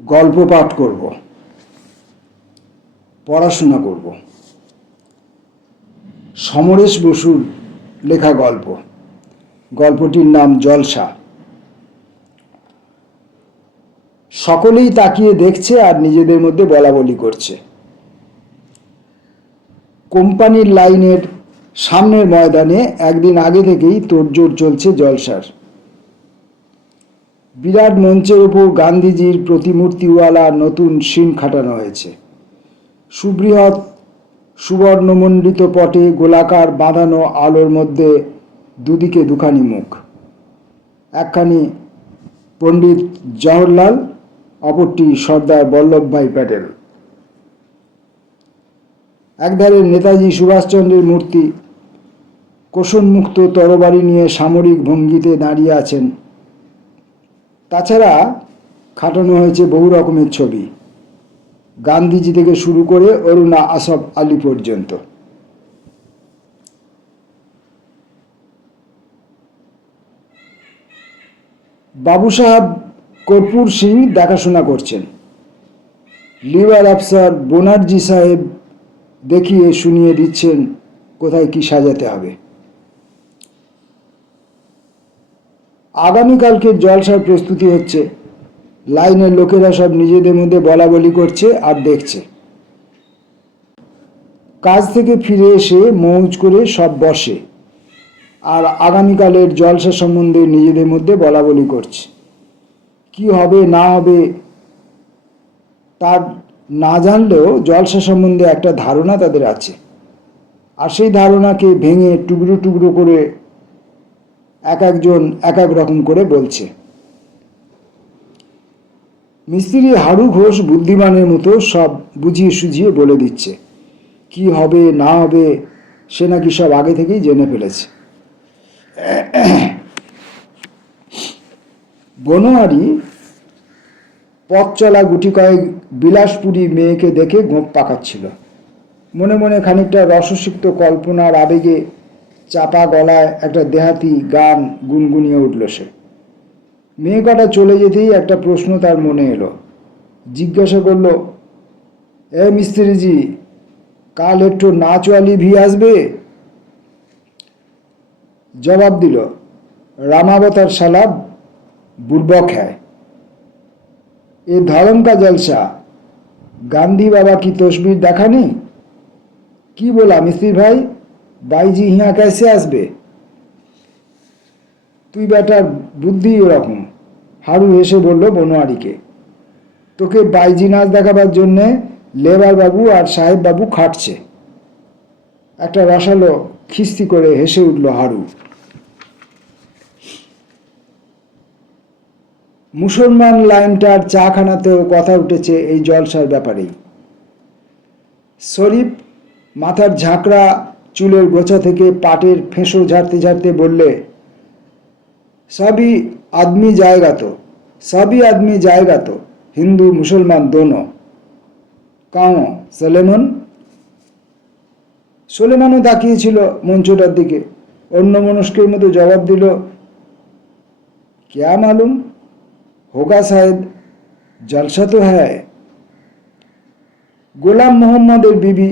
গল্প পাঠ করব, পড়াশোনা করব। সমরেশ বসুর লেখা গল্প। গল্পটির নাম জলসা। সকলেই তাকিয়ে দেখছে আর নিজেদের মধ্যে বলাবলি করছে। কোম্পানির লাইনের সামনের ময়দানে একদিন আগে থেকেই তোড়জোড় চলছে জলসার। বিরাট মঞ্চের উপর গান্ধীজির প্রতিমূর্তিওয়ালা নতুন সিন খাটানো হয়েছে। সুবৃহৎ সুবর্ণমণ্ডিত পটে গোলাকার বাঁধানো আলোর মধ্যে দুদিকে দুখানি মুখ, একখানি পণ্ডিত জওহরলাল, অপরটি সর্দার বল্লভভাই প্যাটেল। একধারে নেতাজি সুভাষচন্দ্রের মূর্তি কোষণমুক্ত তরবারি নিয়ে সামরিক ভঙ্গিতে দাঁড়িয়ে আছেন। তাছাড়া খাটানো হয়েছে বহু রকমের ছবি, গান্ধীজি থেকে শুরু করে অরুণা আসফ আলী পর্যন্ত। বাবু সাহেব কর্পূর সিং দেখাশোনা করছেন। লিভার আফসার বনার্জি সাহেব দেখিয়ে শুনিয়ে দিচ্ছেন কোথায় কি সাজাতে হবে। আগামীকালকে জলসার প্রস্তুতি হচ্ছে। লাইনের লোকেরা সব নিজেদের মধ্যে বলাবলি করছে আর দেখছে। কাজ থেকে ফিরে এসে মৌজ করে সব বসে আর আগামীকালের জলসা সম্বন্ধে নিজেদের মধ্যে বলাবলি করছে। কি হবে না হবে তার না জানলেও জলসা সম্বন্ধে একটা ধারণা তাদের আছে, আর সেই ধারণাকে ভেঙে টুকরো টুকরো করে এক একজন এক এক রকম করে বলছে। মিস্ত্রি হারু ঘোষ বুদ্ধিমানের মতো সব বুঝিয়ে সুঝিয়ে বলে দিচ্ছে। কি হবে না হবে সে নাকি সব আগে থেকেই জেনে ফেলেছে। বনোয়ারি পথ চলা গুটি কয়েক বিলাসপুরী মেয়েকে দেখে গোঁপ পাকাচ্ছিল। মনে মনে খানিকটা রসসিক্ত কল্পনার আবেগে চাপা গলায় একটা দেহাতি গান গুনগুনিয়ে উঠল সে। মেয়ে কটা চলে যেতেই একটা প্রশ্ন তার মনে এলো। জিজ্ঞাসা করল, এ মিস্ত্রিজি, কাল একটু নাচওয়ালি ভি আসবে? জবাব দিল, রামাবতার শালা বুর্বক হ্যায়, এ ধরম কা জলসা, গান্ধী বাবা की तस्वीर দেখা নেই? কি বলা মিস্ত্রি ভাই, বাইজি হিয়া कैसे আসবে? তুই বেটার বুদ্ধি ওরকম। হারু হেসে বলল বনোয়ারিকে, তোকে বাইজি নাচ দেখাবার জন্যে লেবার বাবু আর সাহেব বাবু খাটছে। একটা রসালো খিস্তি করে হেসে উঠল হারু। মুসলমান লাইনটার চাখানাতেও কথা উঠেছে এই জলসার ব্যাপারেই। শরীফ মাথার ঝাঁকড়া চুলের গোছা থেকে পাটের ফেঁসো ঝাড়তে ঝাড়তে বললে, সবই আদমি জায়গা তো, সবই আদমি জায়গা তো, হিন্দু মুসলমান দোনো। কাও সলেমন? সোলেমানও তাকিয়েছিল মঞ্চটার দিকে, অন্য মনস্কের মতো জবাব দিল, क्या मालूम होगा शायद, जलसा तो है। গোলাম মোহাম্মদের বিবি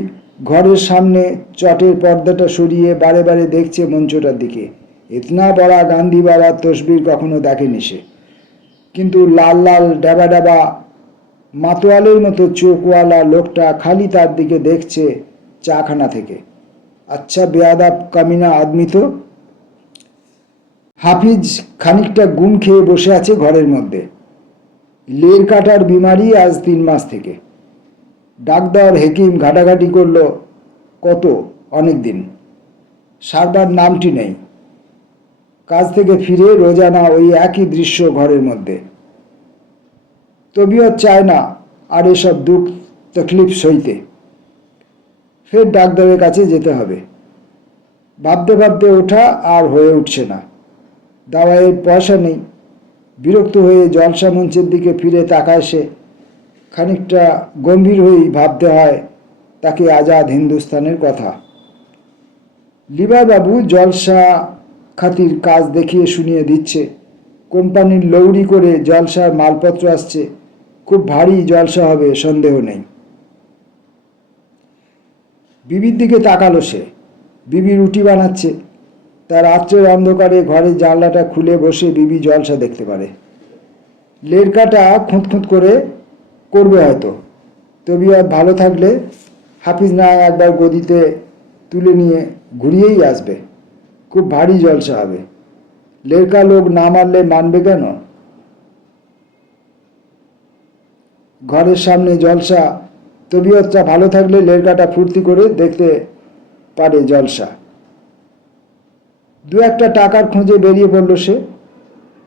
ঘরের সামনে চটের পর্দাটা সরিয়ে বারে বারে দেখছে মঞ্চটার দিকে। ইতনা বড়া গান্ধী বাবার তসবির কখনো দেখেনি সে, কিন্তু লাল লাল ডাবা ডাবা মাতোয়ালের মতো চোখওয়ালা লোকটা খালি তার দিকে দেখছে চাখানা থেকে। আচ্ছা বেয়াদাব কামিনা আদমি তো। হাফিজ খানিকটা গুম খেয়ে বসে আছে ঘরের মধ্যে। লের কাটার বিমারি আজ 3 মাস থেকে। ডাক্তার হেকিম ঘাটাঘাটি করল কত অনেক দিন, সারবার নামটি নেই। কাজ থেকে ফিরে রোজানা ওই একই দৃশ্য ঘরের মধ্যে। তবিয়ত চায় না আর এসব দুঃখ তকলিফ সইতে। ফের ডাক্তারের কাছে যেতে হবে। ভাবতে ভাবতে ওঠা আর হয়ে উঠছে না। দাওয়াইয়ের পয়সা নেই। বিরক্ত হয়ে জলসা মঞ্চের দিকে ফিরে তাকায় সে। খানিকটা গম্ভীর হয়েই ভাবতে হয় তাকে আজাদ হিন্দুস্তানের কথা। লিবাবাবু জলসা খাতির কাজ দেখিয়ে শুনিয়ে দিচ্ছে। কোম্পানির লৌরি করে জলসার মালপত্র আসছে। খুব ভারী জলসা হবে সন্দেহ নেই। বিবির দিকে তাকালো সে। বিবি রুটি বানাচ্ছে। তার রাত্রের অন্ধকারে ঘরের জানলাটা খুলে বসে বিবি জলসা দেখতে পারে। লেরকাটা খুঁতখুঁত করে করবে হয়তো। তবিয়ত ভালো থাকলে হাফিজ না একবার গদিতে তুলে নিয়ে ঘুরিয়েই আসবে। খুব ভারী জলসা হবে। লেরকা লোক না মারলে মানবে কেন? ঘরের সামনে জলসা, তবিয়তটা ভালো থাকলে লেরকাটা ফুর্তি করে দেখতে পারে জলসা। দু একটা টাকার খোঁজে বেরিয়ে পড়ল সে।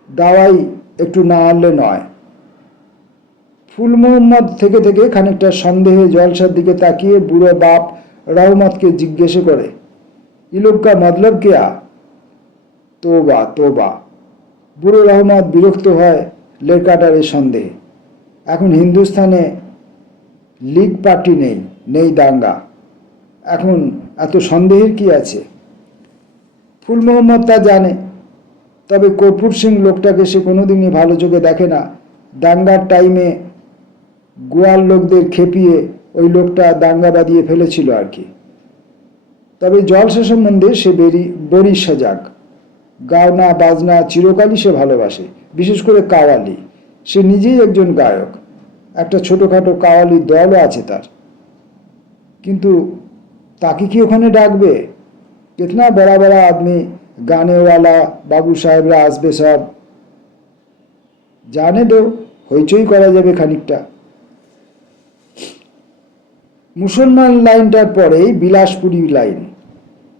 দাওয়াই একটু না আনলে নয়। ফুল মোহাম্মদ থেকে থেকে খানিকটা সন্দেহে জলসার দিকে তাকিয়ে বুড়ো বাপ রহমতকে জিজ্ঞেস করে, ই লোক কা মতলব কেয়া? তোবা তোবা। বুড়ো রহমত বিরক্ত হয় লেরকাটার এই সন্দেহে। এখন হিন্দুস্তানে লীগ পার্টি নেই, নেই দাঙ্গা। এখন এত সন্দেহের কি আছে? ফুল মোহাম্মদ তা জানে, তবে কর্পূর সিং লোকটাকে সে কোনোদিনই ভালো চোখে দেখে না। দাঙ্গার টাইমে গোয়াল লোকদের খেপিয়ে ওই লোকটা দাঙ্গা বাঁধিয়ে ফেলেছিল আর কি। তবে জলসা সম্বন্ধে সে বড়ি সজাগ। গাওনা বাজনা চিরকালই সে ভালোবাসে, বিশেষ করে কাওয়ালি। সে নিজেই একজন গায়ক। একটা ছোটোখাটো কাওয়ালি দলও আছে তার। কিন্তু তাকে কি ওখানে ডাকবে? কিতনা বড়া বড়া আদমি, গানেওয়ালা বাবু সাহেবরা আসবে সব। জানে দো, হইচই করা যাবে খানিকটা। মুসলমান লাইনটার পরেই বিলাসপুরী লাইন।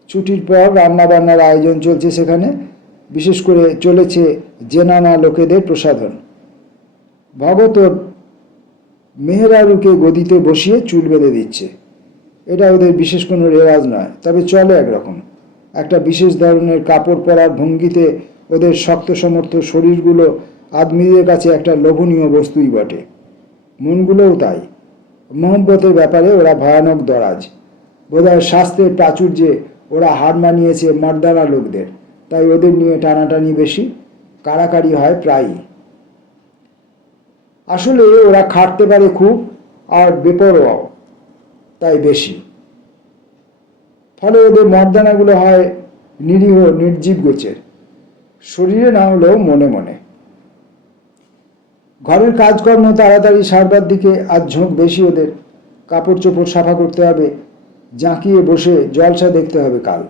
ছুটির পর রান্নাবান্নার আয়োজন চলছে সেখানে। বিশেষ করে চলেছে জেনানা লোকেদের প্রসাধন। ভগত মেহরারুকে গদিতে বসিয়ে চুল বেঁধে দিচ্ছে। এটা ওদের বিশেষ কোনো রেওয়াজ নয়, তবে চলে একরকম। একটা বিশেষ ধরনের কাপড় পরার ভঙ্গিতে ওদের শক্ত সমর্থ শরীরগুলো আদমিদের কাছে একটা লোভনীয় বস্তুই বটে। মনগুলোও তাই। মোহব্বতের ব্যাপারে ওরা ভয়ানক দরাজ। বোধহয় স্বাস্থ্যের প্রাচুর্যে ওরা হার মানিয়েছে মর্দানা লোকদের, তাই ওদের নিয়ে টানাটানি বেশি, কাড়াকাড়ি হয় প্রায়ই। আসলে ওরা খাটতে পারে খুব, আর বেপরোয়াও তাই বেশি। ফলে ওদের মর্দানাগুলো হয় নিরীহ নির্জীব গোছের, শরীরে না হলেও মনে মনে। ঘরের কাজকর্ম তাড়াতাড়ি সারবার দিকে আজ ঝোঁক বেশি ওদের। কাপড় চোপড় সাফা করতে হবে, জাঁকিয়ে বসে জলসা দেখতে হবে কাল।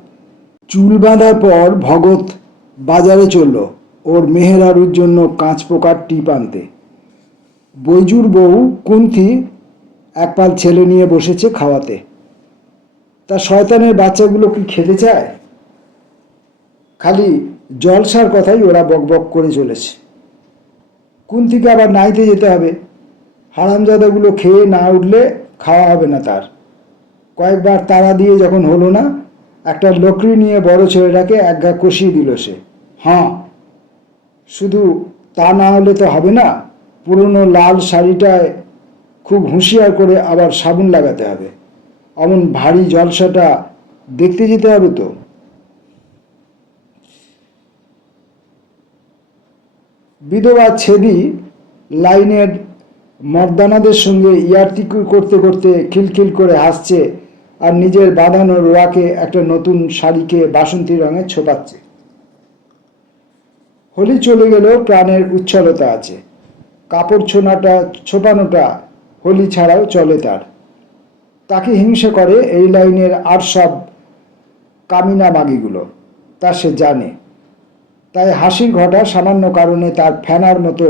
চুল বাঁধার পর ভগত বাজারে চলল ওর মেহেরারুর জন্য কাঁচ পোকার টিপ আনতে। বৈজুর বউ কুন্তি এক পাল ছেলে নিয়ে বসেছে খাওয়াতে। তা শয়তানের বাচ্চাগুলো কি খেতে চায়? খালি জলসার কথাই ওরা বকবক করে চলেছে। কুন্তিকে আবার নাইতে যেতে হবে। হারামজাদাগুলো খেয়ে না উঠলে খাওয়া হবে না তার। কয়েকবার তাড়া দিয়ে যখন হলো না, একটা লকড়ি নিয়ে বড় ছেলেটাকে একঘা কষিয়ে দিল সে। হ্যাঁ, শুধু তা না হলে তো হবে না, পুরনো লাল শাড়িটায় খুব হুঁশিয়ার করে আবার সাবুন লাগাতে হবে। অমন ভারী জলসাটা দেখতে যেতে হবে তো। বিধবা ছেদি লাইনের মর্দানাদের সঙ্গে ইয়ার্তিকুর করতে করতে খিলখিল করে হাসছে আর নিজের বাঁধানো রোয়াকে একটা নতুন শাড়িকে বাসন্তী রঙে ছোপাচ্ছে। হোলি চলে গেলেও প্রাণের উচ্ছলতা আছে। কাপড় ছোপানোটা হোলি ছাড়াও চলে তার। তাকে হিংসে করে এই লাইনের আর সব কামিনা মাগিগুলো, তা সে জানে। তাই হাসির ঘটা সামান্য কারণে তার ফ্যানার মতো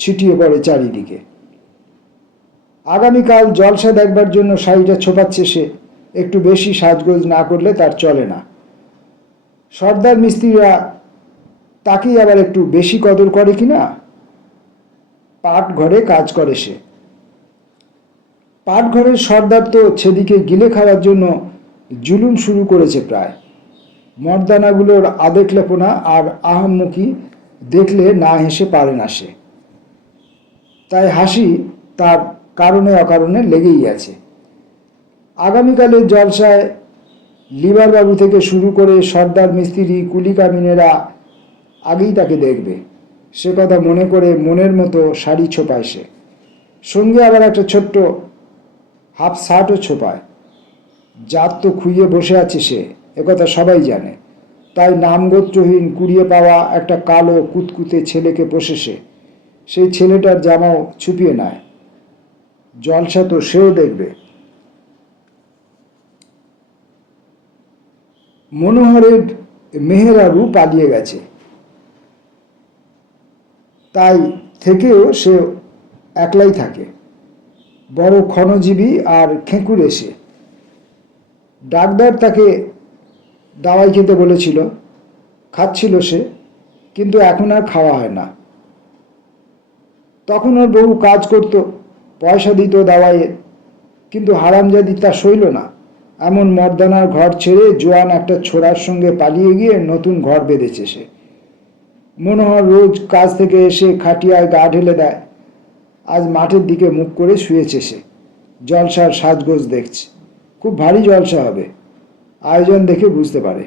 ছিটিয়ে পড়ে চারিদিকে। আগামীকাল জলসা দেখবার জন্য শাড়িটা ছোপাচ্ছে সে। একটু বেশি সাজগোজ না করলে তার চলে না। সর্দার মিস্ত্রিরা তাকেই আবার একটু বেশি কদর করে কিনা। পাট ঘরে কাজ করে সে। পাট ঘরের সর্দার তো ছেদিকে গিলে খাওয়ার জন্য জুলুম শুরু করেছে প্রায়। মর্দানাগুলোর আদেকলেপনা আর আহাম্মুখী দেখলে না হেসে পারে না সে। তাই হাসি তার কারণে অকারণে লেগেই আছে। আগামীকালের জলসায় লিভারবাবু থেকে শুরু করে সর্দার মিস্ত্রি কুলি কামিনেরা আগেই তাকে দেখবে। সে কথা মনে করে মনের মতো শাড়ি ছোপায় সে। সঙ্গে আবার একটা ছোট্ট হাফ শার্টও ছোপায়। জাত তো খুইয়ে বসে আছে সে, একথা সবাই জানে। তাই নামগোত্রহীন কুড়িয়ে পাওয়া একটা কালো কুতকুতে ছেলেকে পোষে সে। সেই ছেলেটার জামাও ছুপিয়ে নেয়। জলসা তো সেও দেখবে। মনোহরের মেহেরারু পালিয়ে গেছে, তাই থেকেও সে একলাই থাকে। বড় ক্ষণজীবী আর খেঁকুড়ে সে। ডাক্তার তাকে দাওয়াই খেতে বলেছিল, খাচ্ছিল সে, কিন্তু এখন আর খাওয়া হয় না। তখন ওর বহু কাজ করত, পয়সা দিত দাওয়াইয়ে, কিন্তু হারামজাদি তা সইল না। এমন মর্দানার ঘর ছেড়ে জোয়ান একটা ছোড়ার সঙ্গে পালিয়ে গিয়ে নতুন ঘর বেঁধেছে সে। মনোহর রোজ কাজ থেকে এসে খাটিয়ায় গা ঢেলে দেয়। আজ মাঠের দিকে মুখ করে শুয়েছে সে। জলসার সাজগোজ দেখছে। খুব ভারী জলসা হবে, আয়োজন দেখে বুঝতে পারে।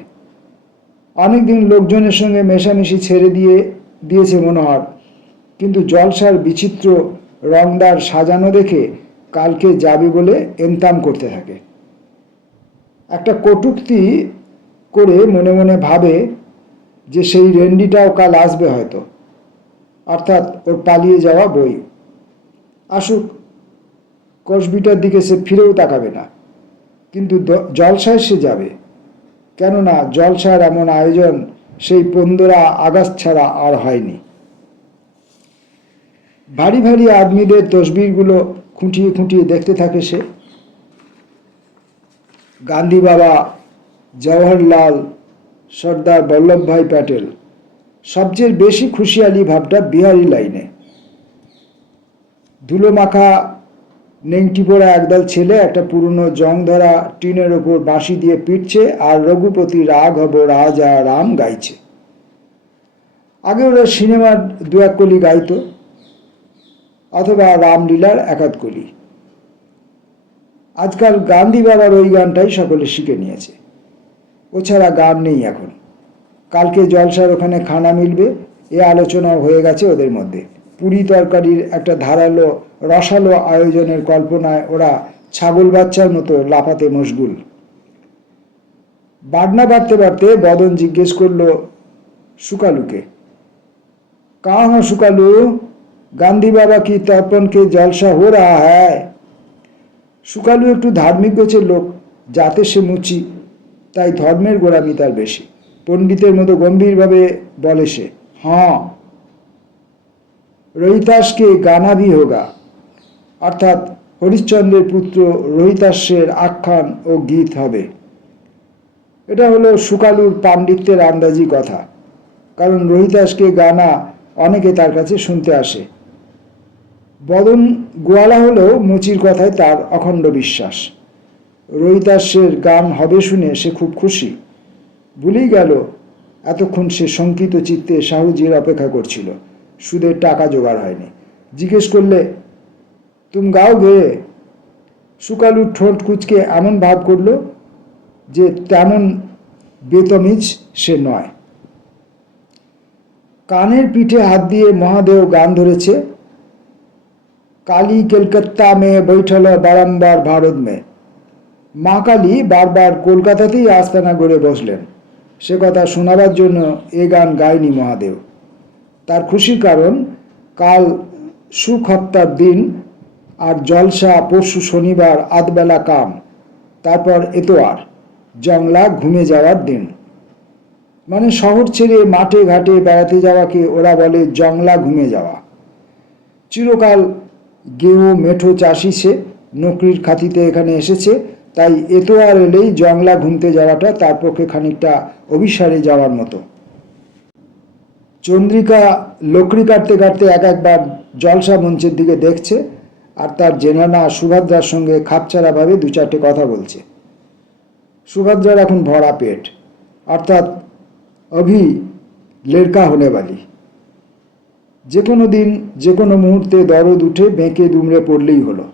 অনেকদিন লোকজনের সঙ্গে মেশামেশি ছেড়ে দিয়েছে মনোহর, কিন্তু জলসার বিচিত্র রংদার সাজানো দেখে কালকে যাবে বলে এনতাম করতে থাকে। একটা কটূক্তি করে মনে মনে ভাবে যে সেই রেন্ডিটাও কাল আসবে হয়তো, অর্থাৎ ওর পালিয়ে যাওয়া বই। আসুক, কসবিটার দিকে সে ফিরেও তাকাবে না, কিন্তু জলসায় সে যাবে। কেননা জলসার এমন আয়োজন সেই 15 আগস্ট ছাড়া আর হয়নি। ভারী ভারী আদমিদের তসবিরগুলো খুঁটিয়ে খুঁটিয়ে দেখতে থাকে সে। গান্ধী বাবা, জওহরলাল, সর্দার বল্লভভাই প্যাটেল। সবচেয়ে বেশি খুশিয়ালি ভাবটা বিহারি লাইনে। ধুলো মাখা নেংটি পড়া একদল ছেলে একটা পুরনো জং ধরা টিনের ওপর বাঁশি দিয়ে পিটছে আর রঘুপতি রাঘব রাজা রাম গাইছে। আগে ওরা সিনেমার 2-1 কলি গাইতো, অথবা রামলীলার 1-আধ কলি। আজকাল গান্ধী বাবার ওই গানটাই সকলে শিখে নিয়েছে। ও ছাড়া গান নেই এখন। কালকে জলসার ওখানে খানা মিলবে, এ আলোচনাও হয়ে গেছে ওদের মধ্যে। পুরি তরকারির একটা ধারালো রসালো আয়োজনের কল্পনায় ওরা ছাগল বাচ্চার মতো লাফাতে মশগুল। বাটনা বাড়তে বাড়তে বদন জিজ্ঞেস করলো সুকালুকে, कहाँ हो सुकालू? गांधी बाबा की तर्पण के जलसा हो रहा है। সুকালু একটু ধার্মিক গোছের লোক, যাতে সে মুচি, তাই ধর্মের গোড়ামি তার বেশি। পণ্ডিতের মতো গম্ভীরভাবে বলে সে, হ্যাঁ। রোহিতাসকে গানা ভি হোগা, অর্থাৎ হরিশ্চন্দ্রের পুত্র রোহিতাসের আখ্যান ও গীত হবে। এটা হলো সুকালুর পাণ্ডিত্যের আন্দাজি কথা, কারণ রোহিতাসকে গানা অনেকে তার কাছে শুনতে আসে। বদন গোয়ালা হলেও মুচির কথায় তার অখণ্ড বিশ্বাস। রোহিতাসের গান হবে শুনে সে খুব খুশি। ভুলেই গেল এতক্ষণ সে শঙ্কিত চিত্তে সাহুজির অপেক্ষা করছিল। সুদের টাকা জোগাড় হয়নি। জিজ্ঞেস করলে, তুম গাও গে? সুকালুর ঠোঁট কুচকে এমন ভাব করল যে তেমন বেতমিজ সে নয়। কানের পিঠে হাত দিয়ে মহাদেব গান ধরেছে, কালী কলকাতা মে বৈঠল বারম্বার ভারত মে। মা কালী বারবার কলকাতাতেই আস্তানা গড়ে বসলেন, সে কথা শোনাবার জন্য এ গান গায়নি মহাদেব। তার খুশির কারণ, কাল সুখ হত্যার দিন আর জলসা পরশু শনিবার আধবেলা কাম, তারপর এতোয়ার জংলা ঘুমে যাওয়ার দিন। মানে শহর ছেড়ে মাঠে ঘাটে বেড়াতে যাওয়াকে ওরা বলে জংলা ঘুমে যাওয়া। চিরকাল গেঁয়ো মেঠো চাষি সে, নকরির খাতিতে এখানে এসেছে, তাই এতোয়ার এলেই জংলা ঘুমতে যাওয়াটা তার পক্ষে খানিকটা অভিসারে যাওয়ার মতো। চন্দ্রিকা লকড়ি কাটতে কাটতে একবার জলসা মঞ্চের দিকে দেখছে, আর তার জেনানা সুভদ্রার সঙ্গে খাপছাড়াভাবে 2-4টে কথা বলছে। সুভদ্রার এখন ভরা পেট, অর্থাৎ অভি লেরকা হনে বালি। যে কোনো দিন যে কোনো মুহূর্তে দরদ উঠে বেঁকে দুমড়ে পড়লেই হলো।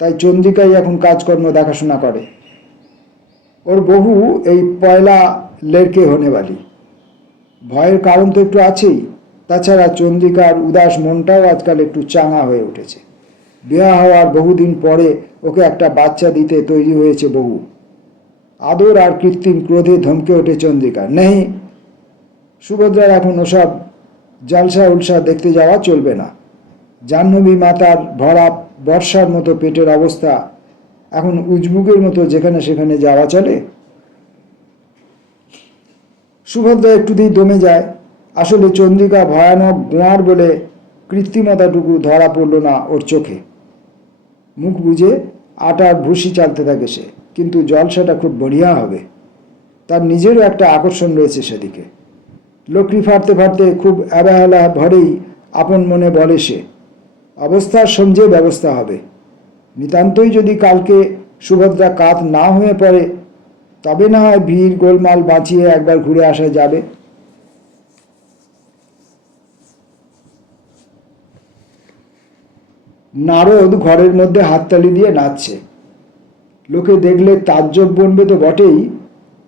তাই চন্দ্রিকাই এখন কাজকর্ম দেখাশোনা করে। ওর বহু এই পয়লা লেরকে হনে বালি। ভয়ের কারণ তো একটু আছেই, তাছাড়া চন্দ্রিকার উদাস মনটাও আজকাল একটু চাঙা হয়ে উঠেছে। বিয়ে হওয়ার বহুদিন পরে ওকে একটা বাচ্চা দিতে তৈরি হয়েছে বহু। আদর আর কৃত্রিম ক্রোধে ধমকে ওঠে চন্দ্রিকা, নেই, সুভদ্রার এখন ওসব জলসা উলসা দেখতে যাওয়া চলবে না। জাহ্নবী মাতার ভরা বর্ষার মতো পেটের অবস্থা, এখন উজবুকের মতো যেখানে সেখানে যাওয়া চলে? সুভদ্রা একটুতেই দমে যায়। আসলে চন্দ্রিকা ভয়ানক গোয়ার বলে কৃত্রিমতাটুকু ধরা পড়ল না ওর চোখে। মুখ বুজে আটার ভুসি চালতে থাকে সে, কিন্তু জলসাটা খুব বঢ়িয়া হবে। তার নিজেরও একটা আকর্ষণ রয়েছে সেদিকে। লকড়ি ফাড়তে ফাড়তে খুব অবহেলা ভরেই আপন মনে বলে সে, অবস্থার সমঝে ব্যবস্থা হবে। নিতান্তই যদি কালকে সুভদ্রা কাত না হয়ে পড়ে, তবে না হয় ভিড় গোলমাল বাঁচিয়ে একবার ঘুরে আসা যাবে। নারদ ঘরের মধ্যে হাততালি দিয়ে নাচছে। লোকে দেখলে তাজ্জব বনবে তো বটেই,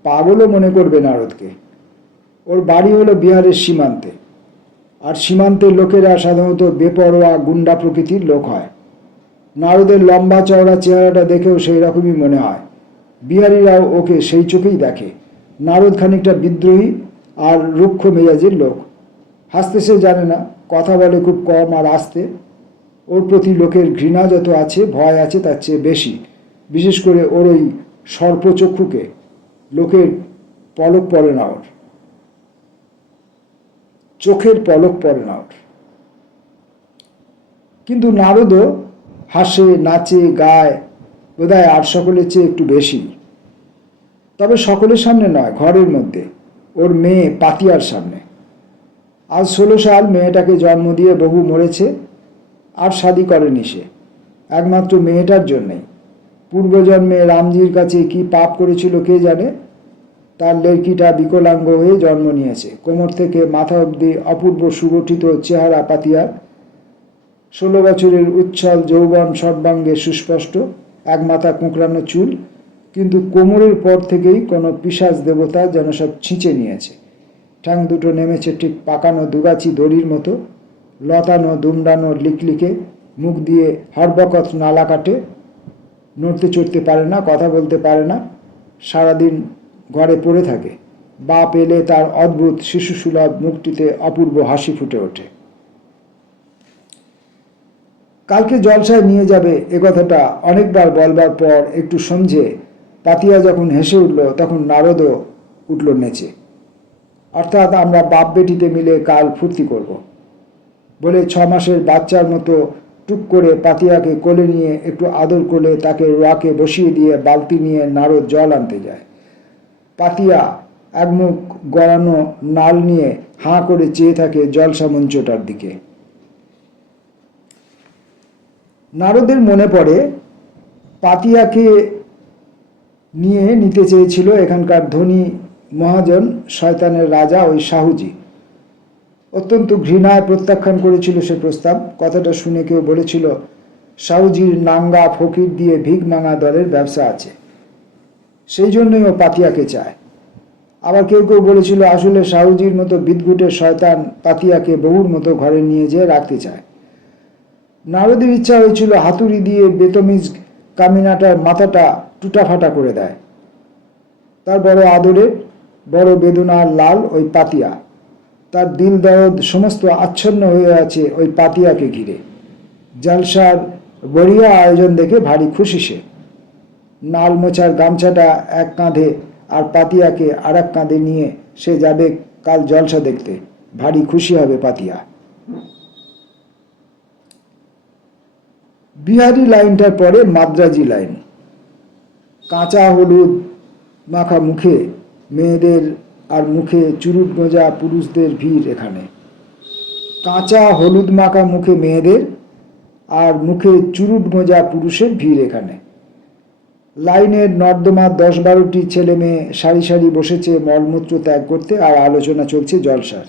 পাগলও মনে করবে নারদকে। ওর বাড়ি হলো বিহারের সীমান্তে, আর সীমান্তের লোকেরা সাধারণত বেপরোয়া গুন্ডা প্রকৃতির লোক হয়। নারদের লম্বা চওড়া চেহারাটা দেখেও সেই রকমই মনে হয়। বিহারীরাও ওকে সেই চোখেই দেখে। নারদ খানিকটা বিদ্রোহী আর রুক্ষ মেজাজের লোক। হাসতে সে জানে না, কথা বলে খুব কম আর আস্তে। ওর প্রতি লোকের ঘৃণা যত আছে, ভয় আছে তার চেয়ে বেশি। বিশেষ করে ওর ওই সর্পচক্ষুকে লোকের পলক পড়ে না, ওর চোখের পলক পড়ে না ওর। কিন্তু নারদও হাসে, নাচে, গায়, বোধহয় আর সকলের চেয়ে একটু বেশি। তবে সকলের সামনে নয়, ঘরের মধ্যে, ওর মেয়ে পাতিয়ার সামনে। আজ 16 সাল মেয়েটাকে জন্ম দিয়ে বহু মরেছে, আর শাদি করেনি সে, একমাত্র মেয়েটার জন্যেই। পূর্বজন্মে রামজির কাছে কি পাপ করেছিল কে জানে, তার লেরকিটা বিকলাঙ্গ হয়ে জন্ম নিয়েছে। কোমর থেকে মাথা অবধি অপূর্ব সুগঠিত চেহারা পাতিয়ার। 16 বছরের উচ্ছল যৌবন সর্বাঙ্গে সুস্পষ্ট, এক মাথা কোঁকড়ানো চুল, কিন্তু কোমরের পর থেকেই কোনো পিশাচ দেবতা যেন সব ছিঁচে নিয়েছে। ঠ্যাং দুটো নেমেছে ঠিক পাকানো দুগাছি দড়ির মতো, লতানো দুমড়ানো লিকলিকে, মুখ দিয়ে হরবকত নালা কাটে, নড়তে চড়তে পারে না, কথা বলতে পারে না, সারাদিন ঘরে পড়ে থাকে। বাপ এলে তার অদ্ভুত শিশুসুলভ মুখটিতে অপূর্ব হাসি ফুটে ওঠে। কালকে জলসায় নিয়ে যাবে এ কথাটা অনেকবার বলবার পর একটু সমঝে পাতিয়া যখন হেসে উঠল, তখন নারদও উঠল নেচে। অর্থাৎ আমরা বাপ বেটিতে মিলে কাল ফুর্তি করব বলে 6 মাসের বাচ্চার মতো টুক করে পাতিয়াকে কোলে নিয়ে একটু আদর করলে তাকে রোয়াকে বসিয়ে দিয়ে বালতি নিয়ে নারদ জল আনতে যায়। পাতিয়া একমুখ গড়ানো নাল নিয়ে হাঁ করে চেয়ে থাকে জলসা মঞ্চটার দিকে। নারদের মনে পড়ে পাতিয়াকে নিয়ে নিতে চেয়েছিল এখানকার ধনী মহাজন শয়তানের রাজা ওই সাহুজি। অত্যন্ত ঘৃণায় প্রত্যাখ্যান করেছিল সে প্রস্তাব। কথাটা শুনে কেউ বলেছিল, সাহুজির নাঙ্গা ফকির দিয়ে ভিক মাঙা দলের ব্যবসা আছে, সেই জন্যই ও পাতিয়াকে চায়। আবার কেউ কেউ বলেছিল, আসলে সাহুজির মতো বিদঘুটের শয়তান পাতিয়াকে বহুর মতো ঘরে নিয়ে যেয়ে রাখতে চায়। নারদের ইচ্ছা হয়েছিল হাতুড়ি দিয়ে বেতমিজ কামিনাটার মাথাটা টুটাফাটা করে দেয়। তার বড় আদরের, বড় বেদনার লাল ওই পাতিয়া, তার দিল দরদ সমস্ত আচ্ছন্ন হয়ে আছে ওই পাতিয়াকে ঘিরে। জলসার বড়িয়া আয়োজন দেখে ভারী খুশি সে। নাল মোছার গামছাটা এক কাঁধে আর পাতিয়াকে আর এক কাঁধে নিয়ে সে যাবে কাল জলসা দেখতে। ভারী খুশি হবে পাতিয়া। বিহারি লাইনটার পরে মাদ্রাজি লাইন। কাঁচা হলুদ মাখা মুখে মেয়েদের আর মুখে চুরুট গোঁজা পুরুষদের ভিড় এখানে। কাঁচা হলুদ মাখা মুখে মেয়েদের আর মুখে চুরুট গোঁজা পুরুষের ভিড় এখানে। লাইনের নর্দমা 10-12টি ছেলে মেয়ে সারি সারি বসেছে মলমূত্র ত্যাগ করতে, আর আলোচনা চলছে জলসার।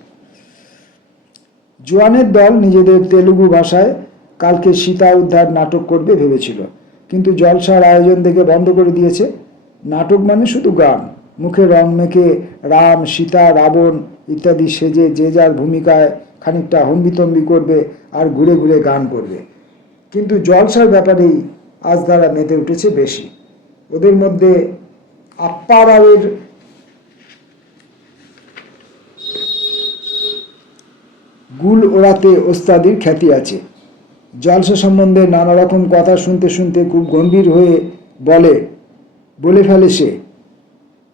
জোয়ানের দল নিজেদের তেলুগু ভাষায় কালকে সীতা উদ্ধার নাটক করবে ভেবেছিল, কিন্তু জলসার আয়োজন দেখে বন্ধ করে দিয়েছে। নাটক মানে শুধু গান, মুখে রং মেখে রাম, সীতা, রাবণ ইত্যাদি সেজে যে যার ভূমিকায় খানিকটা হম্বিতম্বি করবে আর ঘুরে ঘুরে গান করবে। কিন্তু জলসার ব্যাপারেই আজ তারা মেতে উঠেছে বেশি। ওদের মধ্যে আপ্পা রাওয়ের গুল ওড়াতে ওস্তাদির খ্যাতি আছে। জলসা সম্বন্ধে নানা রকম কথা শুনতে শুনতে খুব গম্ভীর হয়ে বলে ফেলে সে,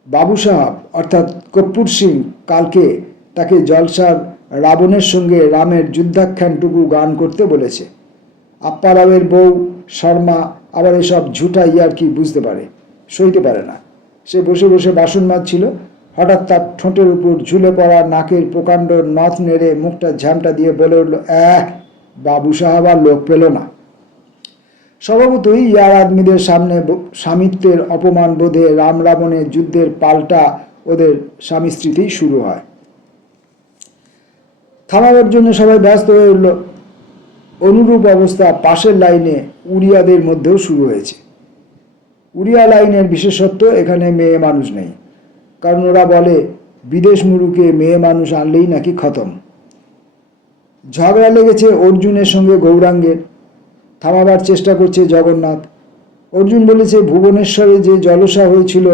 বাবু সাহাব অর্থাৎ কর্পূর সিং কালকে তাকে জলসার রাবণের সঙ্গে রামের যুদ্ধাখ্যানটুকু গান করতে বলেছে। আপ্পা রাওয়ের বউ শর্মা আবার এসব ঝুটা ইয়ার্কি বুঝতে পারে, সইতে পারে না। সে বসে বসে বাসন মাজছিল, হঠাৎ তার ঠোঁটের উপর ঝুলে পড়া নাকের প্রকাণ্ড নথ নেড়ে মুখটা ঝামটা দিয়ে বলে উঠল, বাবু সাহাব আর লোক পেল না। স্বভাবতই ইয়ার আদমিদের সামনে স্বামিত্বের অপমান বোধে রাম রাবণের যুদ্ধের পাল্টা ওদের স্বামী স্ত্রীতেই শুরু হয়। থামাবার জন্য সবাই ব্যস্ত হয়ে উঠল। অনুরূপ অবস্থা পাশের লাইনে উড়িয়াদের মধ্যেও শুরু হয়েছে। উড়িয়া লাইনের বিশেষত্ব, এখানে মেয়ে মানুষ নেই, কারণ ওরা বলে বিদেশ মুলুকে মেয়ে মানুষ আনলেই নাকি খতম। ঝগড়া লেগেছে অর্জুনের সঙ্গে গৌরাঙ্গের, থামাবার চেষ্টা করছে জগন্নাথ। অর্জুন বলেছে ভুবনেশ্বরে যে জলসা হয়েছিল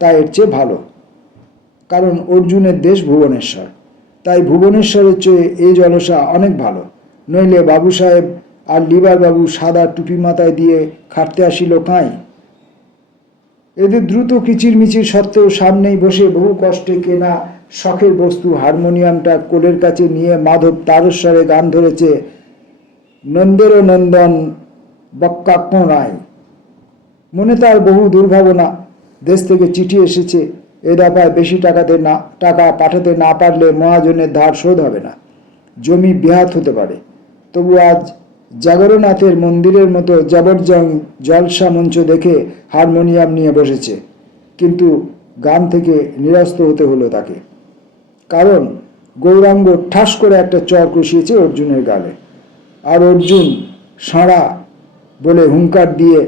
তা এর চেয়ে ভালো, কারণ অর্জুনের দেশ ভুবনেশ্বর, তাই ভুবনেশ্বরের চেয়ে এই জলসা অনেক ভালো। নইলে বাবু সাহেব আর লিবার বাবু সাদা টুপি মাথায় দিয়ে খাটতে আসিল কাঁই। এদের দ্রুত কিচিরমিচির সত্ত্বেও সামনেই বসে বহু কষ্টে কেনা শখের বস্তু হারমোনিয়ামটা কোলের কাছে নিয়ে মাধব তারস্বরে গান ধরেছে, নন্দেরও নন্দন বক্কাক্ষ নাই। মনে তার বহু দুর্ভাবনা। দেশ থেকে চিঠি এসেছে, এ দফায় বেশি টাকা পাঠাতে না পারলে মহাজনের ধার শোধ হবে না, জমি বেহাত হতে পারে। তবু আজ জাগরনাথের মন্দিরের মতো জবরজং জলসা মঞ্চ দেখে হারমোনিয়াম নিয়ে বসেছে, কিন্তু গান থেকে নিরস্ত হতে হলো তাকে। কারণ গৌরাঙ্গ ঠাস করে একটা চর কষিয়েছে অর্জুনের গালে, আর অর্জুন সাঁড়া বলে হুঙ্কার দিয়ে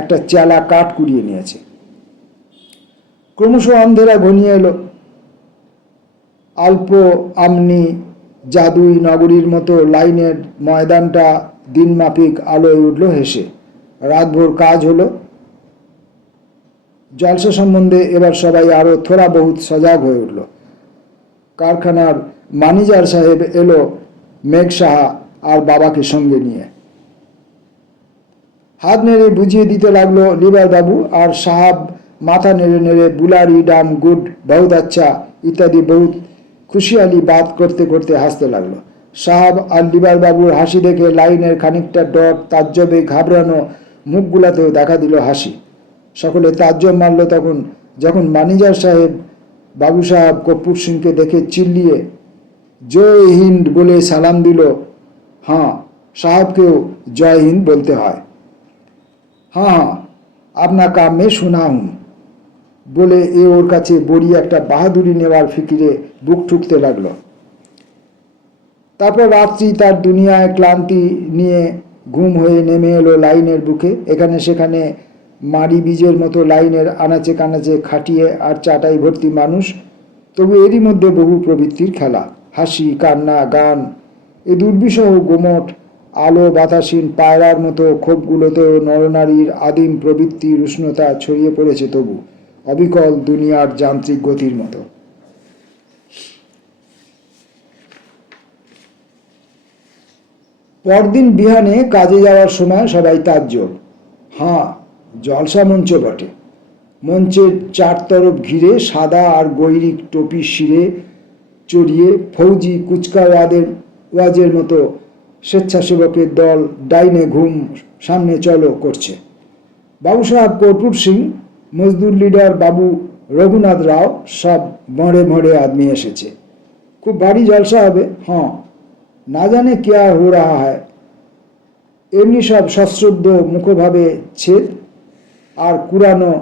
একটা চেলা কাঠ কুড়িয়ে নিয়েছে। ক্রমশ অন্ধেরা ঘনিয়ে এলো। অল্প আমনি জাদুই নগরীর মতো লাইনের ময়দানটা দিনমাফিক আলোয় উঠল হেসে। রাতভর কাজ হলো। জলসা সম্বন্ধে এবার সবাই আরো থোড়া বহুত সজাগ হয়ে উঠল। কারখানার ম্যানেজার সাহেব এলো মেঘ সাহা আর বাবাকে সঙ্গে নিয়ে। হাত নেড়ে বুঝিয়ে দিতে লাগলো লিবার বাবু, আর সাহাব মাথা নেড়ে নেড়ে বুলারি ডাম গুড বহুত আচ্ছা ইত্যাদি বহুত খুশিয়ালি বাত করতে করতে হাসতে লাগলো। সাহাব আর লিবার বাবুর হাসি দেখে লাইনের খানিকটা ডট তাজ্জবে ঘাবড়ানো মুখগুলাতেও দেখা দিল হাসি। সকলে তাজ্জব মারল তখন, যখন ম্যানেজার সাহেব বাবু সাহেব কর্পূর সিংকে দেখে চিল্লিয়ে জয় হিন্দ বলে সালাম দিল। হ্যাঁ, সাহেবকেও জয় হিন্দ বলতে হয়। हाँ अपना काम में सुना हूँ বলে এ ওর কাছে বড়ি একটা বাহাদুরি নেওয়ার ফিকিরে বুক ঠুকতে লাগলো। তারপর রাত্রি তার দুনিয়ায় ক্লান্তি নিয়ে ঘুম হয়ে নেমে এলো লাইনের বুকে। এখানে সেখানে মারি বীজের মতো লাইনের আনাচে কানাচে খাটিয়ে আর চাটাই ভর্তি মানুষ, তবু এরই মধ্যে বহু প্রবৃত্তির খেলা, হাসি, কান্না, গান। এ দুর্বিষহ গোমট আলো বাতাসীন পায়রার মতো ক্ষোভগুলোতেও নরনারীর আদিম প্রবৃত্তির উষ্ণতা ছড়িয়ে পড়েছে, তবু অবিকল দুনিয়ার যান্ত্রিক গতির মতো। পরদিন বিহানে কাজে যাওয়ার সময় সবাই তাজ্জব। হ্যাঁ, জলসা মঞ্চ বটে। মঞ্চের চারতরফ ঘিরে সাদা আর গৈরিক টোপি শিরে চড়িয়ে ফৌজি কুচকাওয়াজের মতো স্বেচ্ছাসেবকের দল ডাইনে ঘুম সামনে চলো করছে। বাবু সাহেব কর্পূর সিং, মজদুর লিডার বাবু রঘুনাথ রাও সব মরে মরে আদমি এসেছে। খুব ভারী জলসা হবে। হ্যাঁ, না জানে क्या हो रहा है। এমনি সব সশ্রদ্ধ মুখভাবে ছেদ আর কুরানো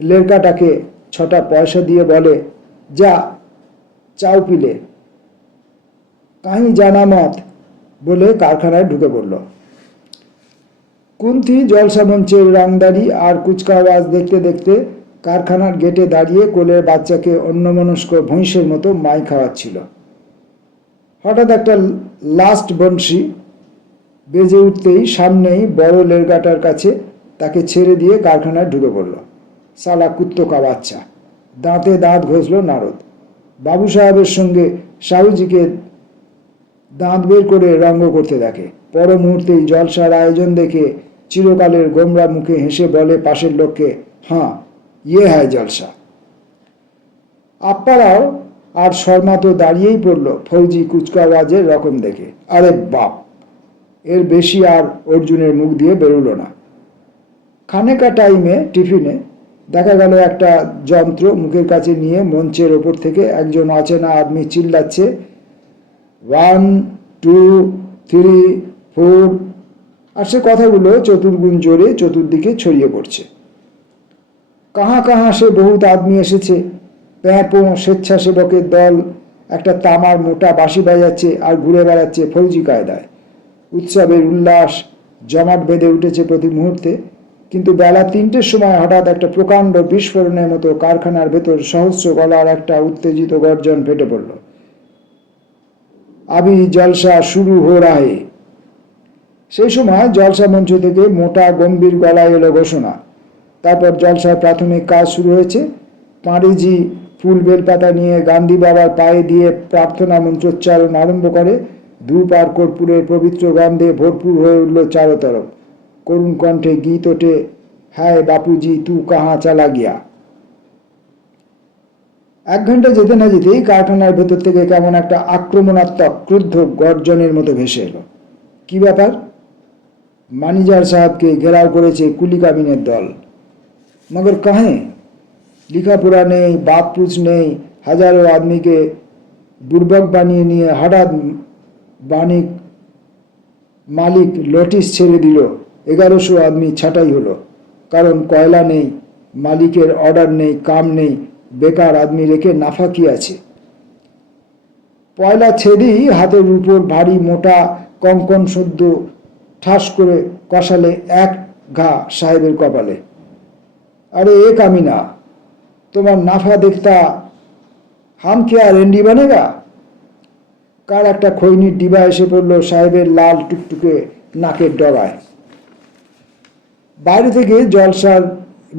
লেরকাটাকে 6টা পয়সা দিয়ে বলে, যা চাও পিলে, কাहीं জানা মত বলে কারখানায় ঢুকে পড়ল। কুন্থি জলসা মঞ্চের রংদারি আর কুচকাওয়াজ দেখতে দেখতে কারখানার গেটে দাঁড়িয়ে কোলের বাচ্চাকে অন্যমনস্ক ভৈঁসের মতো মাই খাওয়াচ্ছিল। হঠাৎ একটা লাস্ট বংশী বেজে উঠতেই সামনেই বড় লেরগাটার কাছে তাকে ছেড়ে দিয়ে কারখানায় ঢুকে পড়ল। সালা কুত্তো কা বাচ্চা! দাঁতে দাঁত ঘষল নারদ। বাবু সাহেবের সঙ্গে সাহুজিকে দাঁত বের করে রঙ্গ করতে দেখে। পর মুহূর্তেই জলসার আয়োজন দেখে চিরকালের গোমরা মুখে হেসে বলে পাশের লোককে, হ্যাঁ ইয়ে হয় জলসা। আপ্পারাও আর শর্মা তো দাঁড়িয়েই পড়ল ফৌজি কুচকাওয়াজের রকম দেখে। আরে বাপ, এর বেশি আর অর্জুনের মুখ দিয়ে বেরোলো না। খানেকা টাইমে টিফিনে দেখা গেল একটা যন্ত্র মুখের কাছে নিয়ে মঞ্চের ওপর থেকে একজন অচেনা আদমি চিল্লাচ্ছে, 1 2 3 4। আর সে কথাগুলো চতুর্গুণ জোরে চতুর্দিকে ছড়িয়ে পড়ছে। কাহা কাহা সে বহুত আদমি এসেছে। প্যাঁপো স্বেচ্ছাসেবকের দল একটা তামার মোটা বাঁশি বাজাচ্ছে আর ঘুরে বেড়াচ্ছে ফৌজি কায়দায়। উৎসবের উল্লাস জমাট বেঁধে উঠেছে প্রতি মুহূর্তে। কিন্তু বেলা 3টের সময় হঠাৎ একটা প্রকাণ্ড বিস্ফোরণের মতো কারখানার ভেতর সহস্র গলার একটা উত্তেজিত গর্জন ফেটে পড়ল। আবি জলসা শুরু হো রাহে। সেই সময় জলসা মঞ্চ থেকে মোটা গম্ভীর গলায় এলো ঘোষণা। তারপর জলসার প্রাথমিক কাজ শুরু হয়েছে। পাঁড়িজি ফুল বেলপাতা নিয়ে গান্ধী বাবার পায়ে দিয়ে প্রার্থনা মন্ত্রোচ্চারণ আরম্ভ করে। ধূপ আর কর্পূরের পবিত্র গন্ধে ভরপুর হয়ে উঠল চারতরফ। করুণ কণ্ঠে গীত ওঠে, হায় বাপুজি তু কাহা চালা গিয়া। 1 ঘন্টা যেতে না যেতেই কারখানার ভেতর থেকে কেমন একটা আক্রমণাত্মক ক্রুদ্ধ গর্জনের মতো ভেসে এলো। কি ব্যাপার? ম্যানেজার সাহেবকে ঘেরাও করেছে কুলি কামিনের দল। মগর কাহে? লিখাপড়া নেই, বাপ পুছ নেই, হাজারো আদমিকে বুর্বক বানিয়ে নিয়ে হঠাৎ মালিক নোটিশ ছেড়ে দিল, 1100 আদমি ছাঁটাই হলো। কারণ কয়লা নেই, মালিকের অর্ডার নেই, কাম নেই, বেকার আদমি রেখে নাফা কি আছে? পয়লা ছেড়েই হাতের উপর ভারী মোটা কঙ্কন সদ্য ঠাস করে কষালে এক ঘা সাহেবের কপালে। আরে এ কামিনা, তোমার নাফা দেখতা হাম কেয়া রেন্ডি বানেগা? কার একটা খৈনির ডিবা এসে পড়ল সাহেবের লাল টুকটুকে নাকের ডগায়। বাইরে থেকে জলসার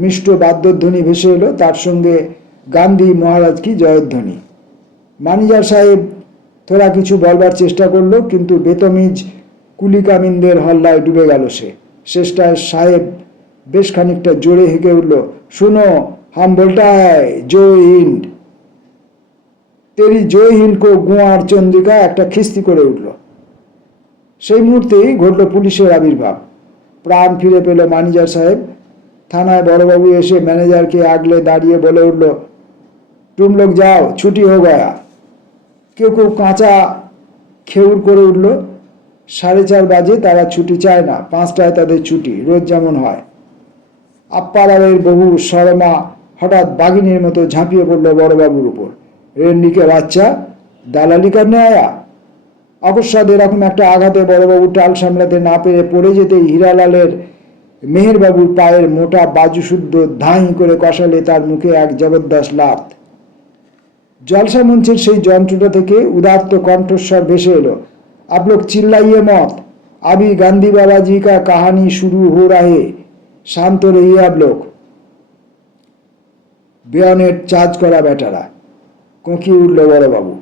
মিষ্ট বাদ্যধ্বনি ভেসে এলো, তার সঙ্গে গান্ধী মহারাজ কি জয়ধ্বনি। ম্যানেজার সাহেব থোড়া কিছু বলবার চেষ্টা করলো, কিন্তু বেতমিজ কুলিকামিনদের হল্লায় ডুবে গেল সে। শেষটায় সাহেব বেশ খানিকটা জোরে হেঁকে উঠল, শুনো হাম বলটা হ্যায় জয় হিন্দ। তেরি জয় হিন্দ কো গুয়ার চন্দ্রিকা একটা খিস্তি করে উঠল। সেই মুহূর্তেই ঘটল পুলিশের আবির্ভাব। প্রাণ ফিরে পেল ম্যানেজার সাহেব। থানায় বড়বাবু এসে ম্যানেজারকে আগলে দাঁড়িয়ে বলে উঠল, তুম লোক যাও, ছুটি হো গয়া। কেউ কেউ কাঁচা খেউর করে উঠল। 4:30 বাজে তারা ছুটি চায় না, 5টায় তাদের ছুটি, রোজ যেমন হয়। আপ্পারাওয়ের বহু শর্মা হঠাৎ বাঘিনীর মতো ঝাঁপিয়ে পড়ল বড়বাবুর উপর। রেন্ডিকে বাচ্চা, দালালি করনে আয়া। অকস্মাৎ এরকম একটা আঘাতে বড়বাবু টাল সামলাতে না পেরে পড়ে যেতেই হীরালালের মেহেরবাবুর পায়ের মোটা বাজুশুদ্ধ ধাঁই করে কষালে তার মুখে এক জবরদস্ত লাত। জলসা মঞ্চের সেই যন্ত্রটা থেকে উদাত্ত কণ্ঠস্বর ভেসে এলো, आप लोग चिल्लाइए मत, अभी गांधी बाबा जी का कहानी शुरू हो रहा है, शांत रहिए आप लोग। বেয়নেট চার্জ করা বেটারা কোঁকিয়ে উঠল বড়বাবু।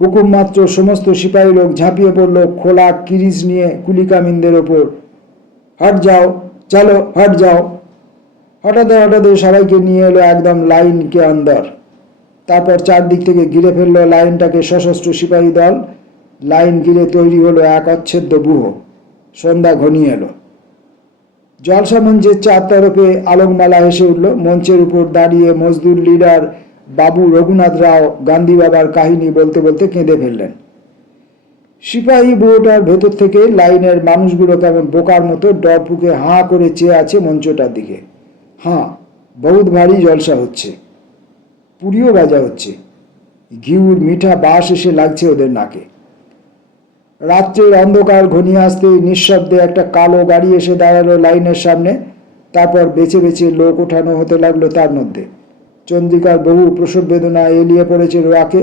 হুকুম মাত্র সমস্ত সিপাহী লোক ঝাঁপিয়ে পড়ল খোলা কিরিচ নিয়ে কুলিকামিনদের ওপর। হট যাও, চলো হট যাও। হঠাৎ সবাইকে নিয়ে এলো একদম লাইনকে অন্দর। তারপর চারদিক থেকে ঘিরে ফেললো লাইনটাকে সশস্ত্র সিপাহী দল। লাইন ঘিরে তৈরি হলো এক অচ্ছেদ্য ব্যূহ। সন্ধ্যা ঘনিয়ে এলো। জলসা মঞ্চের 4 তরফে আলোকমালা এসে উঠল। মঞ্চের উপর দাঁড়িয়ে মজদুর লিডার বাবু রঘুনাথ রাও গান্ধী বাবার কাহিনী বলতে বলতে কেঁদে ফেললেন। সিপাহী ব্যূহটার ভেতর থেকে লাইনের মানুষগুলো কেমন বোকার মতো ডরপুকে হাঁ করে চেয়ে আছে মঞ্চটার দিকে। হাঁ, বহুত ভারী জলসা হচ্ছে, পুরিও বাজা হচ্ছে, ঘিউর মিঠা বাস এসে লাগছে ওদের নাকে। রাত্রের অন্ধকার ঘনিয়ে আসতে নিঃশব্দে একটা কালো গাড়ি এসে দাঁড়ালো লাইনের সামনে। তারপর বেছে বেছে লোক ওঠানো হতে লাগলো তার মধ্যে। চন্দ্রিকার বহু প্রসব বেদনা এলিয়ে পড়েছে রোয়াকে।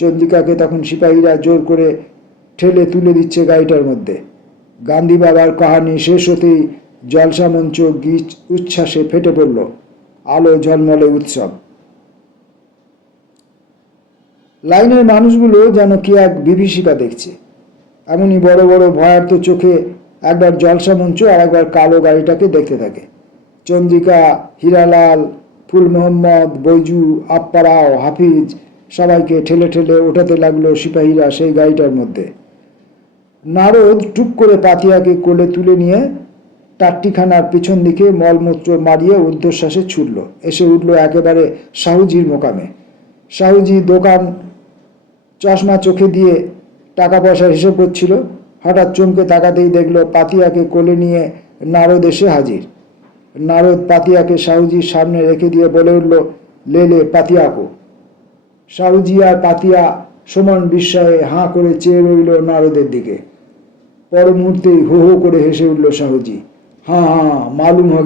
চন্দ্রিকাকে তখন সিপাহীরা জোর করে ঠেলে তুলে দিচ্ছে গাড়িটার মধ্যে। গান্ধী বাবার কাহানি শেষ হতেই জলসা মঞ্চ গীত উচ্ছ্বাসে ফেটে পড়ল। আলো ঝলমলে উৎসব। লাইনের মানুষগুলো যেন কি এক বিভীষিকা দেখছে। এমনই বড় বড় ভয়ার্ত চোখে একবার জলসা মঞ্চ আর একবার কালো গাড়িটাকে দেখতে থাকে। চন্দ্রিকা, হীরালাল, ফুল মোহাম্মদ, বৈজু, আপ্পারাও, হাফিজ সবাইকে ঠেলে ঠেলে ওঠাতে লাগলো সিপাহীরা সেই গাড়িটার মধ্যে। নারদ টুক করে পাতিয়াকে কোলে তুলে নিয়ে টাট্টিখানার পিছন দিকে মলমূত্র মারিয়ে ঊর্ধ্বশ্বাসে ছুটল। এসে উঠল একেবারে সাহুজির মোকামে। সাহুজি দোকান চশমা চোখে দিয়ে টাকা পয়সার হিসেব করছিল। হঠাৎ চমকে তাকাতেই দেখল পাতিয়াকে কোলে নিয়ে নারদ এসে হাজির। নারদ পাতিয়াকে সাহুজির সামনে রেখে দিয়ে বলে উঠল, লে লে পাতিয়া কো। সাহুজি আর পাতিয়া সমান বিস্ময়ে হাঁ করে চেয়ে রইল নারদের দিকে। পর মুহূর্তেই হো হো করে হেসে উঠল সাহুজি। हाँ हाँ मालूम हो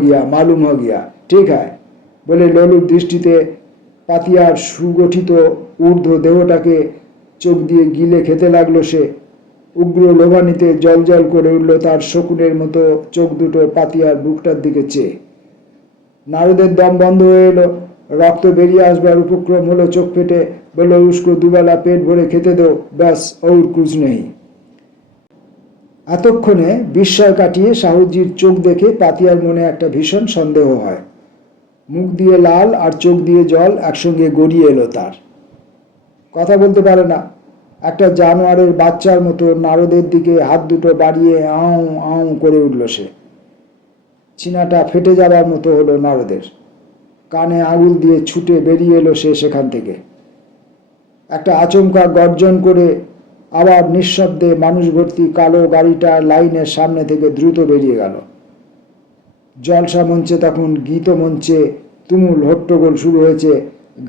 गया ठीक है বলে ললুর দৃষ্টিতে পাতিয়ার সুগঠিত ঊর্ধ্ব দেহটাকে চোখ দিয়ে গিলে খেতে লাগলো সে। উগ্র লোভানিতে জল জল করে উঠল তার শকুনের মতো চোখ দুটো পাতিয়ার বুকটার দিকে চেয়ে। নারদের দম বন্ধ হয়ে এলো। রক্ত বেরিয়ে আসবার উপক্রম হলো চোখ ফেটে। বলল, উস্কো দুবেলা পেট ভরে খেতে দো, ব্যাস और कुछ नहीं। এতক্ষণে বিস্ময় কাটিয়ে সাহুজির চোখ দেখে পাতিয়ার মনে একটা ভীষণ সন্দেহ হয়। মুখ দিয়ে লাল আর চোখ দিয়ে জল একসঙ্গে গড়িয়ে এলো তার। কথা বলতে পারে না। একটা জানোয়ারের বাচ্চার মতো নারদের দিকে হাত দুটো বাড়িয়ে আউ আউ করে উঠল সে। চিনাটা ফেটে যাবার মতো হলো নারদের। কানে আঙুল দিয়ে ছুটে বেরিয়ে এলো সে সেখান থেকে। একটা আচমকা গর্জন করে আবার নিঃশব্দে মানুষ ভর্তি কালো গাড়িটা লাইনের সামনে থেকে দ্রুত বেরিয়ে গেল। জলসা মঞ্চে তখন গীত মঞ্চে তুমুল হট্টগোল শুরু হয়েছে।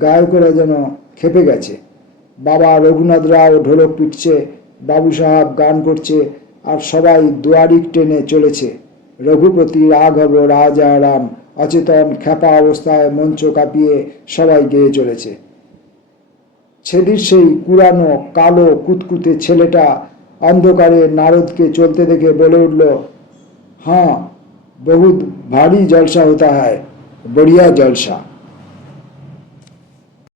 গায়কেরা যেন খেপে গেছে। বাবা রঘুনাথ রাও ঢোলক পিটছে, বাবু সাহাব গান করছে, আর সবাই দুয়ারিক টেনে চলেছে। রঘুপতি রাঘব রাজা রাম অচেতন খ্যাপা অবস্থায় মঞ্চ কাঁপিয়ে সবাই গেয়ে চলেছে। ছেদির সেই কুরানো কালো কুতকুতে ছেলেটা অন্ধকারে নারদকে চলতে দেখে বলে উঠল, हाँ बहुत भारी जलसा होता है, बढ़िया जलसा।